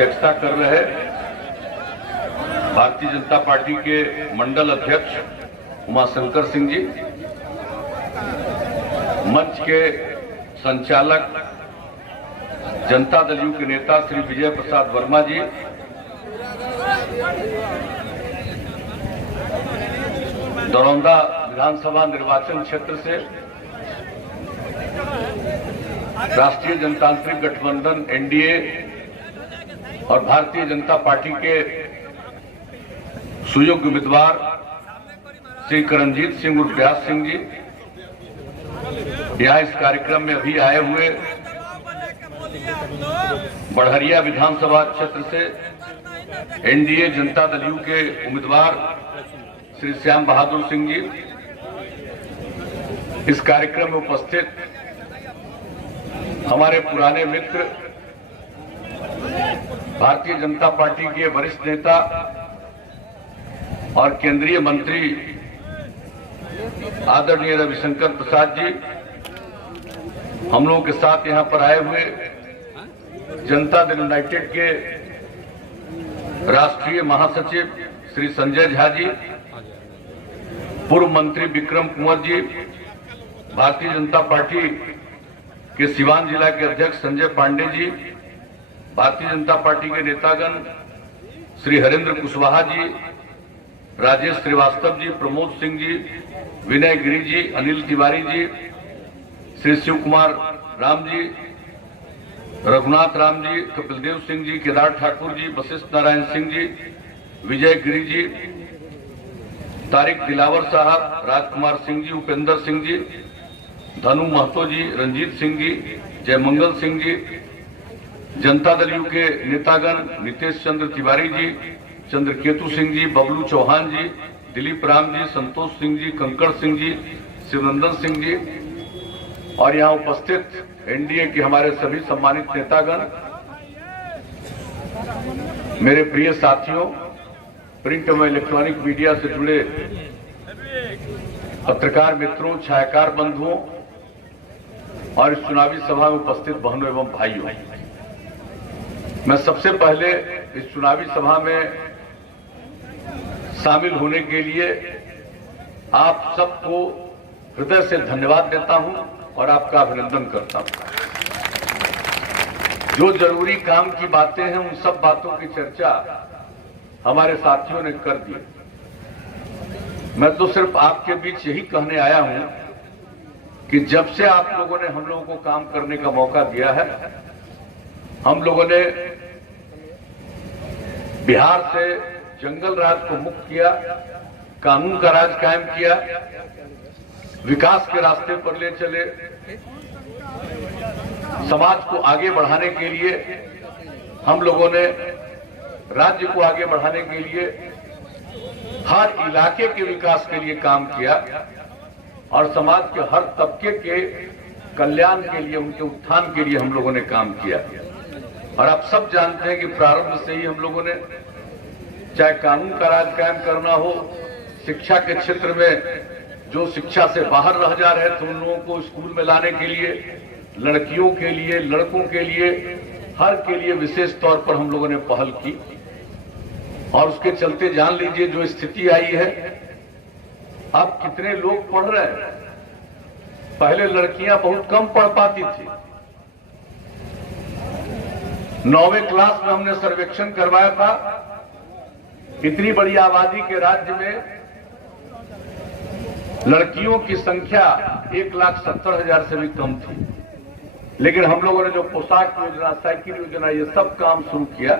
अध्यक्षता कर रहे भारतीय जनता पार्टी के मंडल अध्यक्ष उमाशंकर सिंह जी, मंच के संचालक जनता दल यू के नेता श्री विजय प्रसाद वर्मा जी, दरौंदा विधानसभा निर्वाचन क्षेत्र से राष्ट्रीय जनतांत्रिक गठबंधन एनडीए और भारतीय जनता पार्टी के सुयोग्य उम्मीदवार श्री करणजीत सिंह उर्फ व्यास सिंह जी यहाँ इस कार्यक्रम में अभी आए हुए बढ़हरिया विधानसभा क्षेत्र से एनडीए जनता दल यू के उम्मीदवार श्री श्याम बहादुर सिंह जी, इस कार्यक्रम में उपस्थित हमारे पुराने मित्र भारतीय जनता पार्टी के वरिष्ठ नेता और केंद्रीय मंत्री आदरणीय रविशंकर प्रसाद जी, हम लोगों के साथ यहां पर आए हुए जनता दल यूनाइटेड के राष्ट्रीय महासचिव श्री संजय झा जी, पूर्व मंत्री विक्रम कुंवर जी, भारतीय जनता पार्टी के सीवान जिला के अध्यक्ष संजय पांडे जी, भारतीय जनता पार्टी के नेतागण श्री हरेंद्र कुशवाहा जी, राजेश श्रीवास्तव जी, प्रमोद सिंह जी, विनय गिरी जी, अनिल तिवारी जी, श्री शिव कुमार राम जी, रघुनाथ राम जी, कपिलदेव सिंह जी, केदार ठाकुर जी, वशिष्ठ नारायण सिंह जी, विजय गिरी जी, तारिक दिलावर साहब, राजकुमार सिंह जी, उपेंद्र सिंह जी, धनु महतो जी, रंजीत सिंह जी, जयमंगल सिंह जी, जनता दल यू के नेतागण नितेश चंद्र तिवारी जी, चंद्रकेतु सिंह जी, बबलू चौहान जी, दिलीप राम जी, संतोष सिंह जी, कंकड़ सिंह जी, शिवनंदन सिंह जी और यहाँ उपस्थित एनडीए के हमारे सभी सम्मानित नेतागण, मेरे प्रिय साथियों, प्रिंट एवं इलेक्ट्रॉनिक मीडिया से जुड़े पत्रकार मित्रों, छायाकार बंधुओं और इस चुनावी सभा में उपस्थित बहनों एवं भाइयों, मैं सबसे पहले इस चुनावी सभा में शामिल होने के लिए आप सबको हृदय से धन्यवाद देता हूं और आपका अभिनंदन करता हूं। जो जरूरी काम की बातें हैं उन सब बातों की चर्चा हमारे साथियों ने कर दी। मैं तो सिर्फ आपके बीच यही कहने आया हूं कि जब से आप लोगों ने हम लोगों को काम करने का मौका दिया है, हम लोगों ने बिहार से जंगल राज को मुक्त किया, कानून का राज कायम किया, विकास के रास्ते पर ले चले, समाज को आगे बढ़ाने के लिए हम लोगों ने राज्य को आगे बढ़ाने के लिए हर इलाके के विकास के लिए काम किया और समाज के हर तबके के कल्याण के लिए, उनके उत्थान के लिए हम लोगों ने काम किया। और आप सब जानते हैं कि प्रारंभ से ही हम लोगों ने चाहे कानून का राज कायम करना हो, शिक्षा के क्षेत्र में जो शिक्षा से बाहर रह जा रहे थे उन लोगों को स्कूल में लाने के लिए, लड़कियों के लिए, लड़कों के लिए, हर के लिए विशेष तौर पर हम लोगों ने पहल की। और उसके चलते जान लीजिए जो स्थिति आई है, अब कितने लोग पढ़ रहे हैं। पहले लड़कियां बहुत कम पढ़ पाती थी। 9वीं क्लास में हमने सर्वेक्षण करवाया था, इतनी बड़ी आबादी के राज्य में लड़कियों की संख्या 1,70,000 से भी कम थी। लेकिन हम लोगों ने जो पोशाक योजना, साइकिल योजना, ये सब काम शुरू किया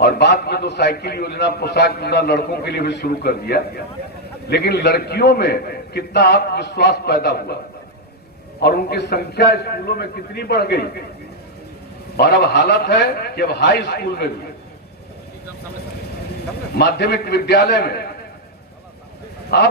और बाद में तो साइकिल योजना, पोशाक योजना लड़कों के लिए भी शुरू कर दिया। लेकिन लड़कियों में कितना आत्मविश्वास पैदा हुआ और उनकी संख्या स्कूलों में कितनी बढ़ गई। और अब हालत है कि अब हाई स्कूल में भी, माध्यमिक विद्यालय में अब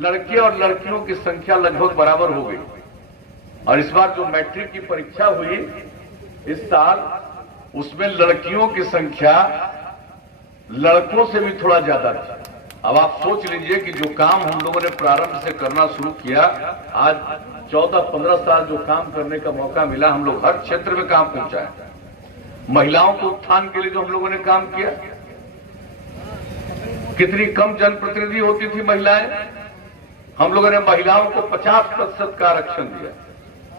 लड़के और लड़कियों की संख्या लगभग बराबर हो गई। और इस बार जो मैट्रिक की परीक्षा हुई इस साल, उसमें लड़कियों की संख्या लड़कों से भी थोड़ा ज्यादा थी। अब आप सोच लीजिए कि जो काम हम लोगों ने प्रारंभ से करना शुरू किया, आज 14-15 साल जो काम करने का मौका मिला, हम लोग हर क्षेत्र में काम पहुंचाए। महिलाओं के उत्थान के लिए जो हम लोगों ने काम किया, कितनी कम जनप्रतिनिधि होती थी महिलाएं, हम लोगों ने महिलाओं को 50% का आरक्षण दिया।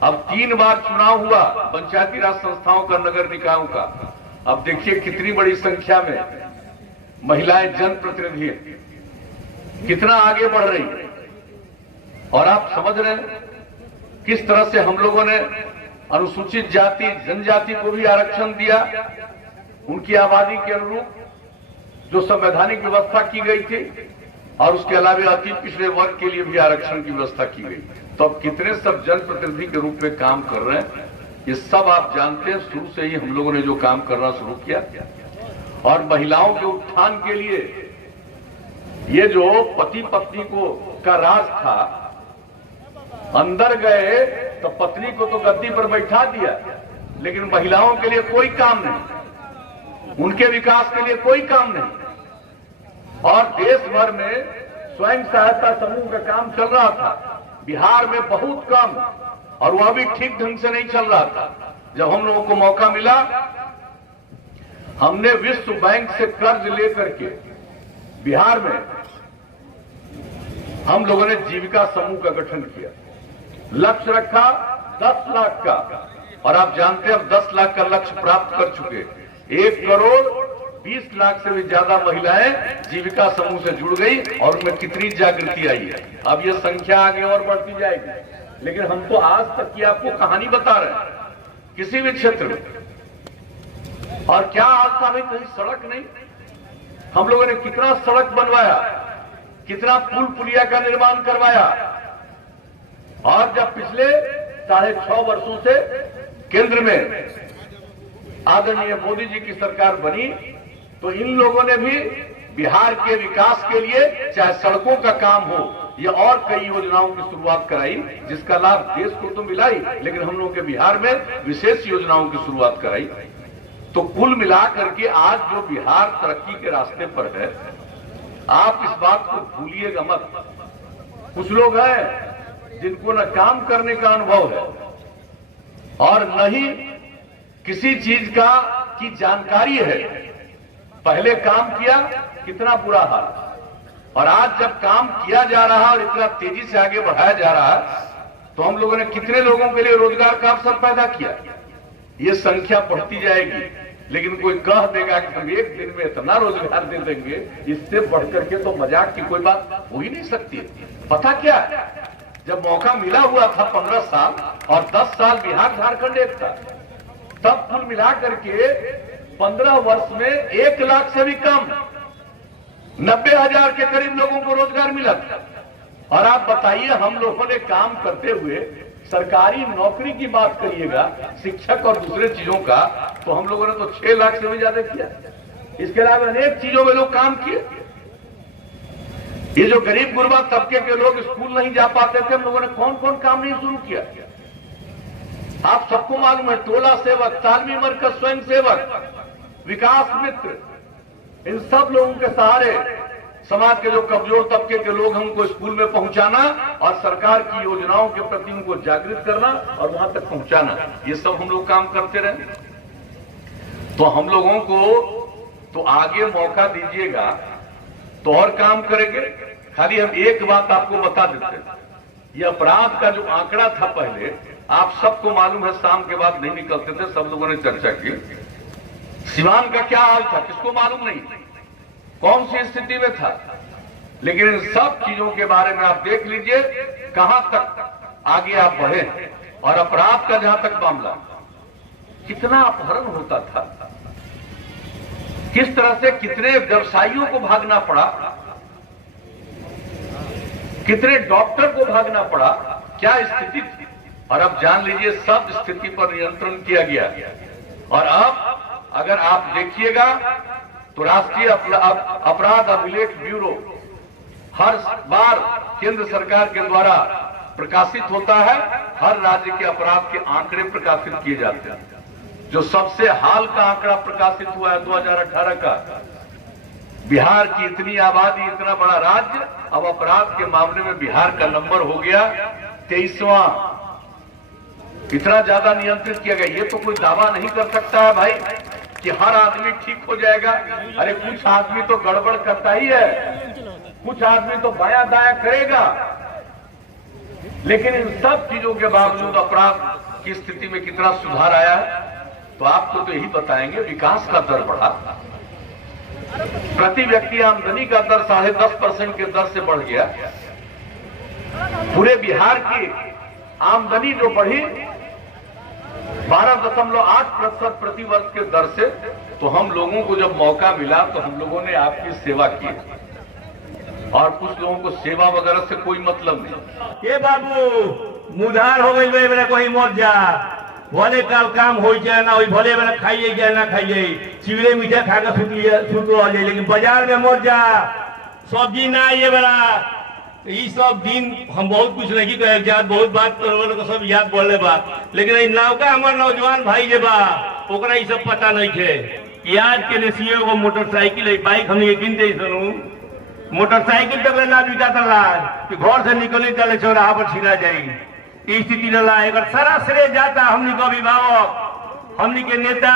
अब 3 बार चुनाव हुआ पंचायती राज संस्थाओं का, नगर निकायों का। अब देखिए कितनी बड़ी संख्या में महिलाएं जनप्रतिनिधि कितना आगे बढ़ रही है। और आप समझ रहे हैं किस तरह से हम लोगों ने अनुसूचित जाति जनजाति को भी आरक्षण दिया, उनकी आबादी के अनुरूप जो संवैधानिक व्यवस्था की गई थी, और उसके अलावा अति पिछड़े वर्ग के लिए भी आरक्षण की व्यवस्था की गई। तो अब कितने सब जनप्रतिनिधि के रूप में काम कर रहे हैं, ये सब आप जानते हैं। शुरू से ही हम लोगों ने जो काम करना शुरू किया, और महिलाओं के उत्थान के लिए ये जो पति पत्नी को का राज था, अंदर गए तो पत्नी को तो गद्दी पर बैठा दिया, लेकिन महिलाओं के लिए कोई काम नहीं, उनके विकास के लिए कोई काम नहीं। और देश भर में स्वयं सहायता समूह का काम चल रहा था, बिहार में बहुत कम, और वह भी ठीक ढंग से नहीं चल रहा था। जब हम लोगों को मौका मिला, हमने विश्व बैंक से कर्ज लेकर के बिहार में हम लोगों ने जीविका समूह का गठन किया। लक्ष्य रखा 10 लाख का, और आप जानते हैं अब 10 लाख का लक्ष्य प्राप्त कर चुके। 1 करोड़ 20 लाख से भी ज्यादा महिलाएं जीविका समूह से जुड़ गई, और उनमें कितनी जागृति आई है। अब ये संख्या आगे और बढ़ती जाएगी, लेकिन हम तो आज तक की आपको कहानी बता रहे हैं किसी भी क्षेत्र में। और क्या आज का भी कहीं सड़क नहीं? हम लोगों ने कितना सड़क बनवाया, कितना पुल पुलिया का निर्माण करवाया। और जब पिछले 6.5 वर्षों से केंद्र में आदरणीय मोदी जी की सरकार बनी, तो इन लोगों ने भी बिहार के विकास के लिए, चाहे सड़कों का काम हो या और कई योजनाओं की शुरुआत कराई, जिसका लाभ देश को तो मिला ही, लेकिन हम लोगों के बिहार में विशेष योजनाओं की शुरुआत कराई। तो कुल मिलाकर के आज जो बिहार तरक्की के रास्ते पर है, आप इस बात को भूलिएगा मत। कुछ लोग हैं जिनको न काम करने का अनुभव है और न ही किसी चीज की जानकारी है। पहले काम किया, कितना बुरा हाल, और आज जब काम किया जा रहा है और इतना तेजी से आगे बढ़ाया जा रहा है, तो हम लोगों ने कितने लोगों के लिए रोजगार का अवसर पैदा किया। ये संख्या बढ़ती जाएगी, लेकिन कोई कह देगा कि हम एक दिन में इतना रोजगार दे देंगे, इससे बढ़कर के तो मजाक की कोई बात हो ही नहीं सकती। पता क्या है, जब मौका मिला हुआ था 15 साल और 10 साल बिहार झारखंड एक था, तब कुल मिलाकर के 15 वर्ष में 1 लाख से भी कम 90,000 के करीब लोगों को रोजगार मिला। और आप बताइए, हम लोगों ने काम करते हुए सरकारी नौकरी की बात करिएगा, शिक्षक और दूसरे चीजों का, तो हम लोगों ने तो 6 लाख से भी ज्यादा किया। इसके अलावा अनेक चीजों में लोग काम किए। ये जो गरीब गुरबा तबके के लोग स्कूल नहीं जा पाते थे, हम लोगों ने कौन कौन काम नहीं शुरू किया। आप सबको मालूम है, टोला सेवक, तालमी मरकज स्वयं सेवक, विकास मित्र, इन सब लोगों के सहारे समाज के जो कमजोर तबके के लोग हैं उनको स्कूल में पहुंचाना और सरकार की योजनाओं के प्रति उनको जागृत करना और वहां तक पहुंचाना, ये सब हम लोग काम करते रहे। तो हम लोगों को तो आगे मौका दीजिएगा तो और काम करेंगे। खाली हम एक बात आपको बता देते हैं, ये अपराध का जो आंकड़ा था पहले, आप सबको मालूम है, शाम के बाद नहीं निकलते थे, सब लोगों ने चर्चा की। सिवान का क्या हाल था किसको मालूम नहीं, कौन सी स्थिति में था। लेकिन इन सब चीजों के बारे में आप देख लीजिए कहां तक आगे आप बढ़े। और अपराध का जहां तक मामला, कितना अपहरण होता था, किस तरह से कितने व्यवसायियों को भागना पड़ा, कितने डॉक्टर को भागना पड़ा, क्या स्थिति थी। और अब जान लीजिए सब स्थिति पर नियंत्रण किया गया। और अब अगर आप देखिएगा तो राष्ट्रीय अपराध अभिलेख ब्यूरो हर बार केंद्र सरकार के द्वारा प्रकाशित होता है। हर राज्य के अपराध के आंकड़े प्रकाशित किए जाते हैं। जो सबसे हाल का आंकड़ा प्रकाशित हुआ है 2018 का, बिहार की इतनी आबादी, इतना बड़ा राज्य, अब अपराध के मामले में बिहार का नंबर हो गया 23वां। इतना ज्यादा नियंत्रित किया गया, ये तो कोई दावा नहीं कर सकता है भाई कि हर आदमी ठीक हो जाएगा। अरे कुछ आदमी तो गड़बड़ करता ही है, कुछ आदमी तो बायां दायां करेगा, लेकिन इन सब चीजों के बावजूद अपराध की स्थिति में कितना सुधार आया है, तो आपको तो यही बताएंगे। विकास का दर बढ़ा, प्रति व्यक्ति आमदनी का दर 10.5% के दर से बढ़ गया। पूरे बिहार की आमदनी जो बढ़ी 12.8% प्रति वर्ष के दर से। तो हम लोगों को जब मौका मिला तो हम लोगों ने आपकी सेवा की, और कुछ लोगों को सेवा वगैरह से कोई मतलब नहीं। ये बाबू मुधार हो गई मेरा कोई मत जा, भले काल काम हो जाए ना हो, भले मेरा खाइए जाए ना खाइए, चिवड़े मीठा खाकर सुत रह जाए, लेकिन बाजार में मत जा, सब्जी ना ये बड़ा। ये सब दिन हम बहुत कुछ नहीं कहे जात, बहुत बात तो सब याद बोले बा, लेकिन नौका हमारे नौजवान भाई जे बा ओकरा ये सब पता नहीं थे। आज के लिए को मोटरसाइकिल बाइक हमने किनते सुनू, मोटरसाइकिल तक ना बिका था कि घर से निकलने चले चौराहा पर छिड़ा जाये, स्थिति रहा। एक सारा श्रेय जाता हमनी को अभिभावक, हमनी के नेता,